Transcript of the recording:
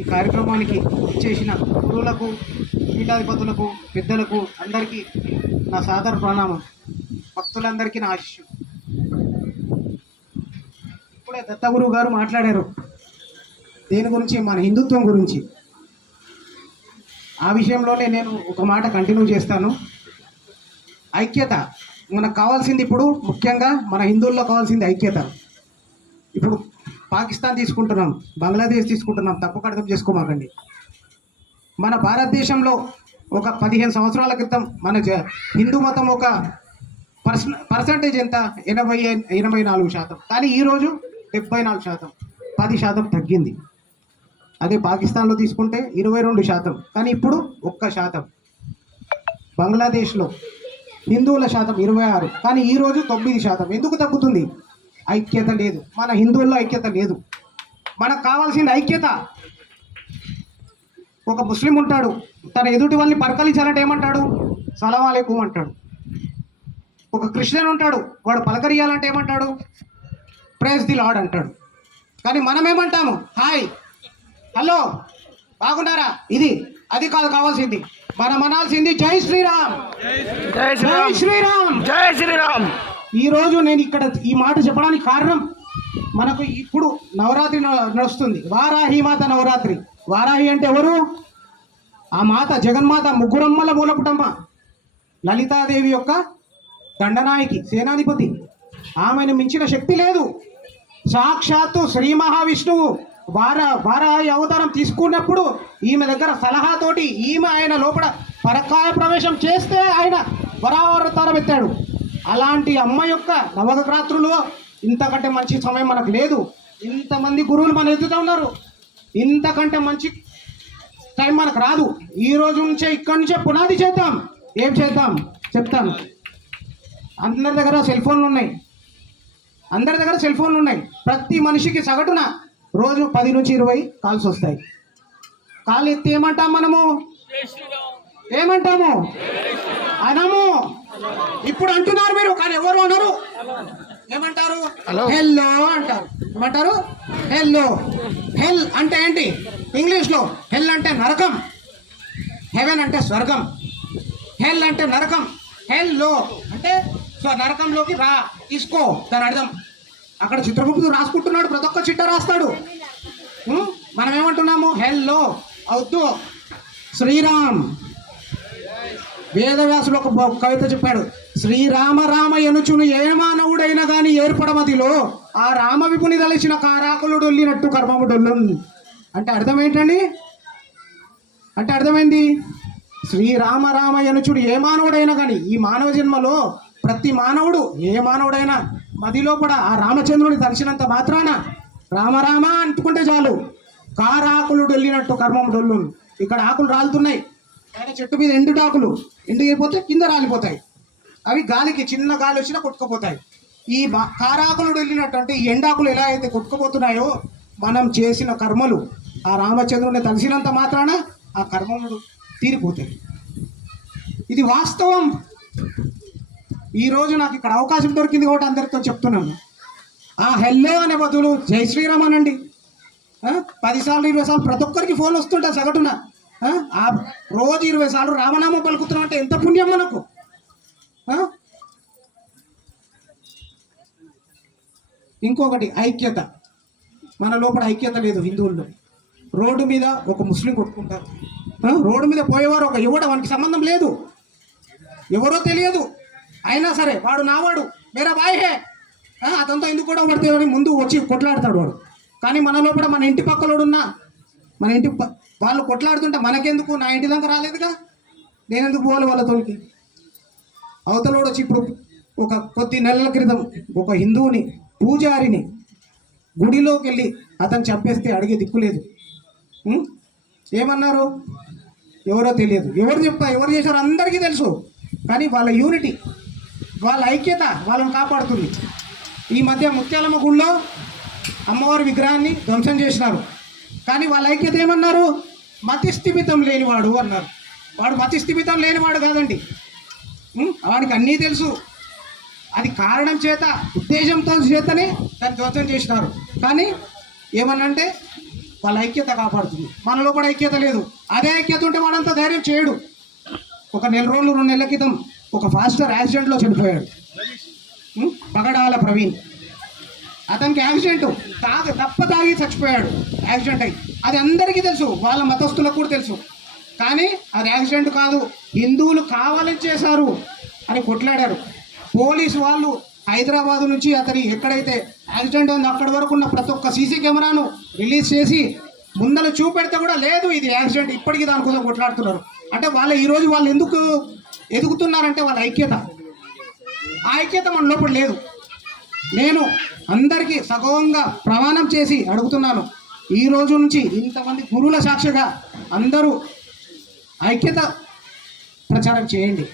ఈ కార్యక్రమానికి చేసిన గురువులకు, పీఠాధిపతులకు, పెద్దలకు అందరికీ నా సాదర ప్రణామం. భక్తులందరికీ నా ఆశీస్సు. ఇప్పుడే దత్తగురువు గారు మాట్లాడారు దేని గురించి, మన హిందుత్వం గురించి. ఆ విషయంలోనే నేను ఒక మాట కంటిన్యూ చేస్తాను. ఐక్యత మనకు కావాల్సింది. ఇప్పుడు ముఖ్యంగా మన హిందువుల్లో కావాల్సింది ఐక్యత. ఇప్పుడు పాకిస్తాన్ తీసుకుంటున్నాం, బంగ్లాదేశ్ తీసుకుంటున్నాం, తప్పుగా అర్థం చేసుకోమాకండి. మన భారతదేశంలో ఒక 15 సంవత్సరాల క్రితం మన హిందూ మతం ఒక పర్సంటేజ్ ఎంత, 84%. కానీ ఈరోజు 74%, 10% తగ్గింది. అదే పాకిస్తాన్లో తీసుకుంటే 22%, కానీ ఇప్పుడు 1%. బంగ్లాదేశ్లో హిందువుల శాతం 26, కానీ ఈరోజు 9%. ఎందుకు తగ్గుతుంది? ఐక్యత లేదు. మన హిందువుల్లో ఐక్యత లేదు. మనకు కావాల్సిన ఐక్యత. ఒక ముస్లిం ఉంటాడు, తన ఎదుటి వాళ్ళని పలకరించాలంటే ఏమంటాడు? సలాం అలైకుం అంటాడు. ఒక క్రిస్టియన్ ఉంటాడు, వాడు పలకరియాలంటే ఏమంటాడు? ప్రైజ్ ది లార్డ్ అంటాడు. కానీ మనం ఏమంటాము? హాయ్, హలో, బాగున్నారా? అది కాదు కావాల్సింది. మనం అనాల్సింది జై శ్రీరామ్, జై శ్రీరామ్, జై శ్రీరామ్. ఈరోజు నేను ఇక్కడ ఈ మాట చెప్పడానికి కారణం, మనకు ఇప్పుడు నవరాత్రి నడుస్తుంది. వారాహి మాత నవరాత్రి. వారాహి అంటే ఎవరు? ఆ మాత జగన్మాత, ముగ్గురమ్మల మూలపుటమ్మ, లలితాదేవి యొక్క దండనాయకి, సేనాధిపతి. ఆమెను మించిన శక్తి లేదు. సాక్షాత్తు శ్రీ మహావిష్ణువు వారాహి అవతారం తీసుకున్నప్పుడు ఈమె దగ్గర సలహాతోటి ఆయన లోపల పరకాయ ప్రవేశం చేస్తే ఆయన వరావతారం ఎత్తాడు. అలాంటి అమ్మ యొక్క నవరాత్రులు ఇంతకంటే మంచి సమయం మనకు లేదు. ఇంతమంది గురువులు మన ఎదుగుతూ ఉన్నారు. ఇంతకంటే మంచి టైం మనకు రాదు. ఈ రోజు నుంచే, ఇక్కడి నుంచే పునాది చేద్దాం. ఏం చేద్దాం చెప్తాను. అందరి దగ్గర సెల్ ఫోన్లు ఉన్నాయి. ప్రతి మనిషికి సగటున రోజు 10 నుంచి 20 కాల్స్ వస్తాయి. కాల్ ఎత్తి ఏమంటాం మనము? ఏమంటాము? అనము. ఇప్పుడు అంటున్నారు మీరు, కానీ ఎవరు అనరు. ఏమంటారు? హెల్లో అంటారు. ఏమంటారు? హెల్లో. హెల్ అంటే ఏంటి? ఇంగ్లీష్లో హెల్ అంటే నరకం, హెవెన్ అంటే స్వర్గం. హెల్ అంటే నరకం, హెల్లో అంటే నరకంలోకి రా, తీసుకో, దాని అర్థం. అక్కడ చిత్రగుప్తుడు రాసుకుంటున్నాడు, ప్రతి ఒక్క చిట్ట రాస్తాడు. మనం ఏమంటున్నాము? హెల్లో అవుతూ శ్రీరామ్. వేదవ్యాసుడు ఒక కవిత చెప్పాడు, శ్రీరామ రామ ఎనుచును ఏ మానవుడైనా కానీ ఏర్పడమదిలో ఆ రామ విపుని తలచిన కారాకులు డొల్లినట్టు కర్మము డొల్లు. అంటే అర్థం ఏంటండి? అంటే అర్థమైంది, శ్రీరామ రామ ఎనుచుడు ఏ మానవుడైనా కానీ, ఈ మానవ జన్మలో ప్రతి మానవుడు, ఏ మానవుడైనా మదిలోపడ ఆ రామచంద్రుని తలిచినంత మాత్రాన రామరామ అంటుకుంటే చాలు, కారాకులు డొల్లినట్టు కర్మం డొల్లు. ఇక్కడ ఆకులు రాలుతున్నాయి, ఆయన చెట్టు మీద ఎండుటాకులు ఎండిపోతే కింద రాలిపోతాయి. అవి గాలికి, చిన్న గాలి వచ్చినా కొట్టుకుపోతాయి. ఈ కారాకులు డొల్లినట్టు అంటే ఈ ఎండాకులు ఎలా అయితే కొట్టుకుపోతున్నాయో, మనం చేసిన కర్మలు ఆ రామచంద్రుని తలిసినంత మాత్రాన ఆ కర్మములు తీరిపోతాయి. ఇది వాస్తవం. ఈరోజు నాకు ఇక్కడ అవకాశం దొరికింది కాబట్టి అందరితో చెప్తున్నాను. ఆ హెల్లో అనే బదులు జై శ్రీరామ్ అనండి. 10 సార్లు 20 సార్లు ప్రతి ఒక్కరికి ఫోన్ వస్తుంటా సగటున. ఆ రోజు 20 సార్లు రామనామం పలుకుతున్నాం అంటే ఎంత పుణ్యం మనకు. ఇంకొకటి ఐక్యత. మన లోపల ఐక్యత లేదు హిందువుల్లో. రోడ్డు మీద ఒక ముస్లిం కొట్టుకుంటారు, రోడ్డు మీద పోయేవారు ఒక యువడ, వానికి సంబంధం లేదు, ఎవరో తెలియదు, అయినా సరే వాడు నావాడు, మేరా బాయ్ హే, అతనితో ఎందుకు కూడా పడితే ముందు వచ్చి కొట్లాడతాడు వాడు. కానీ మన లోపల మన ఇంటి పక్కలోడున్నా, మన ఇంటి వాళ్ళు కొట్లాడుతుంటే మనకెందుకు? నా ఇంటి దాకా రాలేదుగా, నేనెందుకు పోవాలి వాళ్ళతోనికి? అవతలోడు వచ్చి ఇప్పుడు ఒక కొద్ది నెలల క్రితం ఒక హిందువుని, పూజారిని గుడిలోకి వెళ్ళి అతను చంపేస్తే అడిగే దిక్కులేదు. ఏమన్నారు? ఎవరో తెలియదు. ఎవరు చేశారో అందరికీ తెలుసు. కానీ వాళ్ళ యూనిటీ, వాళ్ళ ఐక్యత వాళ్ళని కాపాడుతుంది. ఈ మధ్య ముత్యాలమ్మ గుడిలో అమ్మవారి విగ్రహాన్ని ధ్వంసం చేసినారు. కానీ వాళ్ళ ఐక్యత ఏమన్నారు? మతిస్థిమితం లేనివాడు అన్నారు. వాడు మతిస్థిమితం లేనివాడు కాదండి, వాడికి అన్నీ తెలుసు. అది కారణం చేత, ఉద్దేశంతో చేతనే దాన్ని ధ్వంసం చేసినారు. కానీ ఏమన్నంటే వాళ్ళ ఐక్యత కాపాడుతుంది. మన లోపల ఐక్యత లేదు. అదే ఐక్యత ఉంటే వాడంతా ధైర్యం చేయడు. ఒక నెల రోజులు 2 నెలల క్రితం ఒక ఫాస్టర్ యాక్సిడెంట్లో చనిపోయాడు. పగడాల ప్రవీణ్. అతనికి యాక్సిడెంట్ తప్ప తాగి చచ్చిపోయాడు. యాక్సిడెంట్ అయ్యి అది అందరికీ తెలుసు, వాళ్ళ మతస్థులకు కూడా తెలుసు. కానీ అది యాక్సిడెంట్ కాదు, హిందువులు కావాలని చేశారు అని కొట్లాడారు. పోలీసు వాళ్ళు హైదరాబాద్ నుంచి అతని ఎక్కడైతే యాక్సిడెంట్ ఉందో అక్కడి వరకు ఉన్న ప్రతి ఒక్క సీసీ కెమెరాను రిలీజ్ చేసి ముందర చూపెడితే కూడా లేదు ఇది యాక్సిడెంట్, ఇప్పటికీ దానికోసం కొట్లాడుతున్నారు. అంటే ఈరోజు వాళ్ళు ఎందుకు ఎదుగుతున్నారంటే వాళ్ళ ఐక్యత. ఆ ఐక్యత మన లోపల లేదు. నేను అందరికీ సగౌరవంగా ప్రమాణం చేసి అడుగుతున్నాను, ఈ రోజు నుంచి ఇంతమంది గురువుల సాక్షిగా అందరూ ఐక్యత ప్రచారం చేయండి.